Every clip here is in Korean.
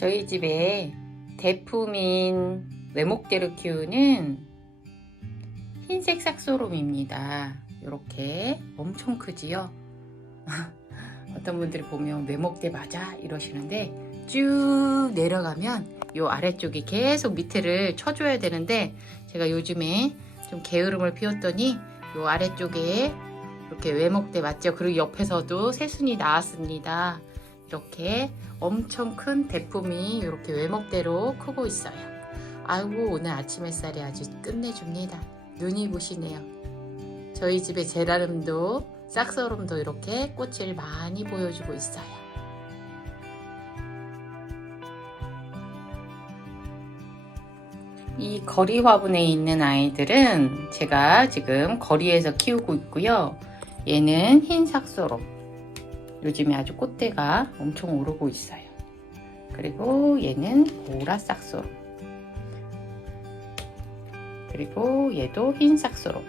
저희 집에 대품인 외목대로 키우는 흰색 싹소롬입니다. 이렇게 엄청 크지요? 어떤 분들이 보면 외목대 맞아? 이러시는데 쭉 내려가면 요 아래쪽이 계속 밑에를 쳐줘야 되는데 제가 요즘에 좀 게으름을 피웠더니 요 아래쪽에 이렇게 외목대 맞죠? 그리고 옆에서도 새순이 나왔습니다. 이렇게 엄청 큰 대품이 이렇게 외목대로 크고 있어요. 아이고 오늘 아침 햇살이 아주 끝내줍니다. 눈이 부시네요. 저희 집에 제라름도 싹서름도 이렇게 꽃을 많이 보여주고 있어요. 이 거리 화분에 있는 아이들은 제가 지금 거리에서 키우고 있고요. 얘는 흰 삭소롬. 요즘에 아주 꽃대가 엄청 오르고 있어요. 그리고 얘는 보라 삭소롬. 그리고 얘도 흰 삭소롬.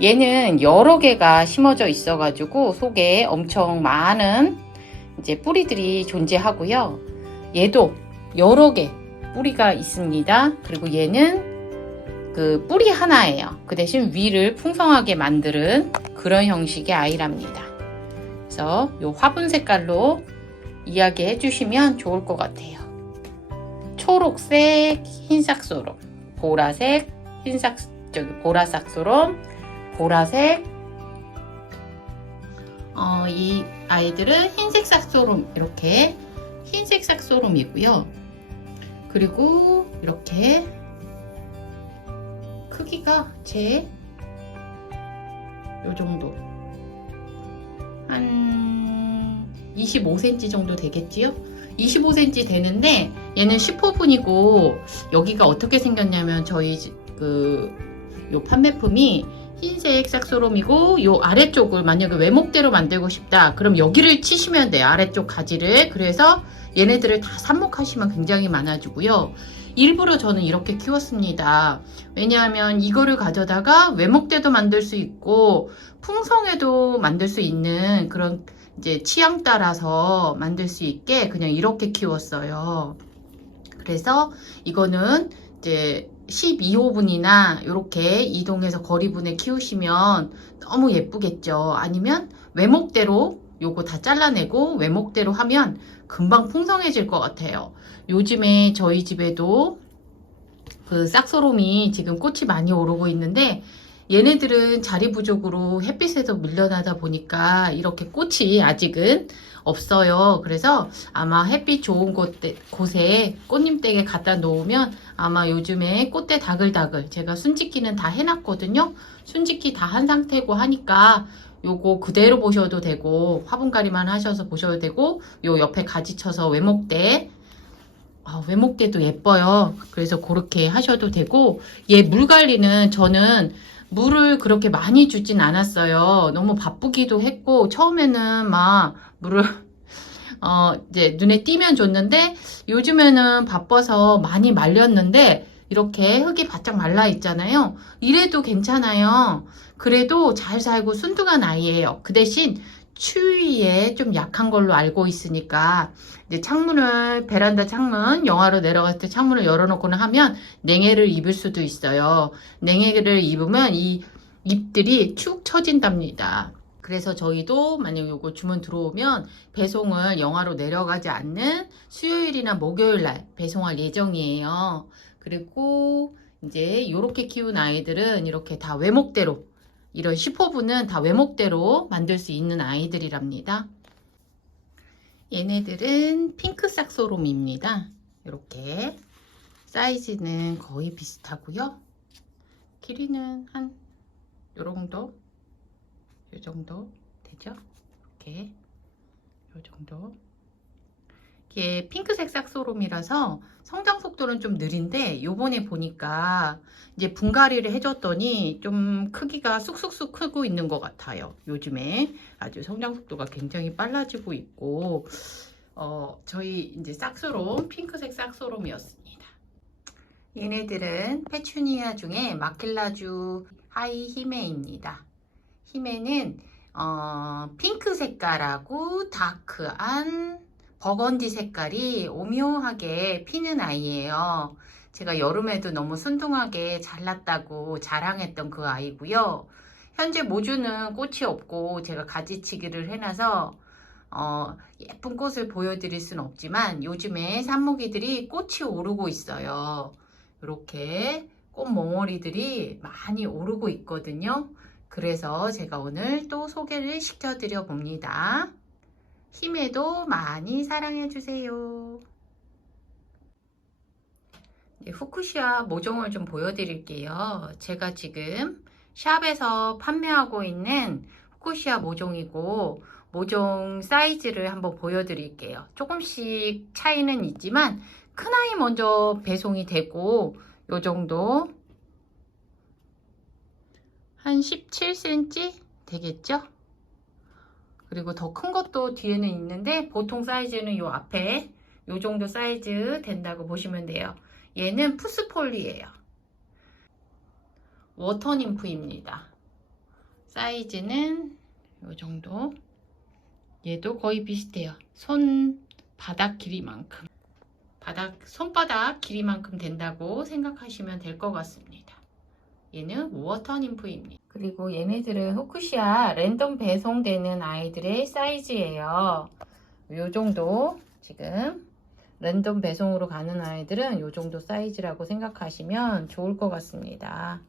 얘는 여러 개가 심어져 있어 가지고 속에 엄청 많은 이제 뿌리들이 존재하고요. 얘도 여러 개 뿌리가 있습니다. 그리고 얘는 그 뿌리 하나예요. 그 대신 위를 풍성하게 만드는 그런 형식의 아이랍니다. 그래서 요 화분 색깔로 이야기해 주시면 좋을 것 같아요. 초록색 흰삭소롬, 보라색 흰삭 저기 보라삭소롬, 보라색 어, 이 아이들은 흰색 삭소롬 이렇게 흰색 삭소롬이고요. 그리고 이렇게 크기가 제 요 정도 한 25cm 정도 되겠지요? 25cm 되는데 얘는 10호분이고 여기가 어떻게 생겼냐면 저희 그 요 판매품이 흰색 싹소롬이고 요 아래쪽을 만약에 외목대로 만들고 싶다. 그럼 여기를 치시면 돼요. 아래쪽 가지를. 그래서 얘네들을 다 삽목하시면 굉장히 많아지고요 일부러 저는 이렇게 키웠습니다 왜냐하면 이거를 가져다가 외목대도 만들 수 있고 풍성에도 만들 수 있는 그런 이제 취향 따라서 만들 수 있게 그냥 이렇게 키웠어요 그래서 이거는 이제 12호분이나 이렇게 이동해서 거리분에 키우시면 너무 예쁘겠죠. 아니면 외목대로 요거 다 잘라내고 외목대로 하면 금방 풍성해질 것 같아요. 요즘에 저희 집에도 그 싹소롬이 지금 꽃이 많이 오르고 있는데 얘네들은 자리 부족으로 햇빛에서 밀려나다 보니까 이렇게 꽃이 아직은 없어요. 그래서 아마 햇빛 좋은 곳, 곳에 꽃님댁에 갖다 놓으면 아마 요즘에 꽃대 다글다글 제가 순짓기는 다 해놨거든요. 순짓기 다 한 상태고 하니까 요거 그대로 보셔도 되고 화분가리만 하셔서 보셔도 되고 요 옆에 가지 쳐서 외목대 아, 외목대도 예뻐요. 그래서 그렇게 하셔도 되고 얘 물 관리는 저는 물을 그렇게 많이 주진 않았어요. 너무 바쁘기도 했고 처음에는 막 물을 어 이제 눈에 띄면 줬는데 요즘에는 바빠서 많이 말렸는데 이렇게 흙이 바짝 말라 있잖아요. 이래도 괜찮아요. 그래도 잘 살고 순둥한 아이예요. 그 대신 추위에 좀 약한 걸로 알고 있으니까 이제 창문을 베란다 창문 영하로 내려갔을 때 창문을 열어놓고는 하면 냉해를 입을 수도 있어요. 냉해를 입으면 이 잎들이 축 처진답니다. 그래서 저희도 만약 요거 주문 들어오면 배송을 영하로 내려가지 않는 수요일이나 목요일 날 배송할 예정이에요. 그리고 이제 이렇게 키운 아이들은 이렇게 다 외목대로 이런 10호분은 다 외목대로 만들 수 있는 아이들이랍니다. 얘네들은 핑크 싹소롬입니다. 이렇게 사이즈는 거의 비슷하고요. 길이는 한 요정도 요 정도 되죠? 이렇게 요 정도 이게 핑크색 싹소롬이라서 성장 속도는 좀 느린데 요번에 보니까 이제 분갈이를 해줬더니 좀 크기가 쑥쑥쑥 크고 있는 것 같아요. 요즘에 아주 성장 속도가 굉장히 빨라지고 있고 어, 저희 이제 싹소롬 핑크색 싹소롬이었습니다. 얘네들은 페추니아 중에 마킬라주 하이 히메입니다. 히메는 어, 핑크 색깔하고 다크한 버건디 색깔이 오묘하게 피는 아이예요. 제가 여름에도 너무 순둥하게 잘났다고 자랑했던 그 아이고요. 현재 모주는 꽃이 없고 제가 가지치기를 해놔서 어, 예쁜 꽃을 보여드릴 순 없지만 요즘에 산모기들이 꽃이 오르고 있어요. 이렇게 꽃 몽어리들이 많이 오르고 있거든요. 그래서 제가 오늘 또 소개를 시켜드려 봅니다. 힘에도 많이 사랑해주세요. 네, 후쿠시아 모종을 좀 보여드릴게요. 제가 지금 샵에서 판매하고 있는 후쿠시아 모종이고 모종 사이즈를 한번 보여드릴게요. 조금씩 차이는 있지만 큰 아이 먼저 배송이 되고 요 정도 한 17cm 되겠죠? 그리고 더 큰 것도 뒤에는 있는데 보통 사이즈는 요 앞에 요 정도 사이즈 된다고 보시면 돼요. 얘는 푸스폴리예요. 워터님프입니다. 사이즈는 요 정도. 얘도 거의 비슷해요. 손 바닥 길이만큼. 바닥 손바닥 길이만큼 된다고 생각하시면 될 것 같습니다. 얘는 워터 님프입니다. 그리고 얘네들은 후쿠시아 랜덤 배송되는 아이들의 사이즈예요. 요 정도 지금 랜덤 배송으로 가는 아이들은 요 정도 사이즈라고 생각하시면 좋을 것 같습니다.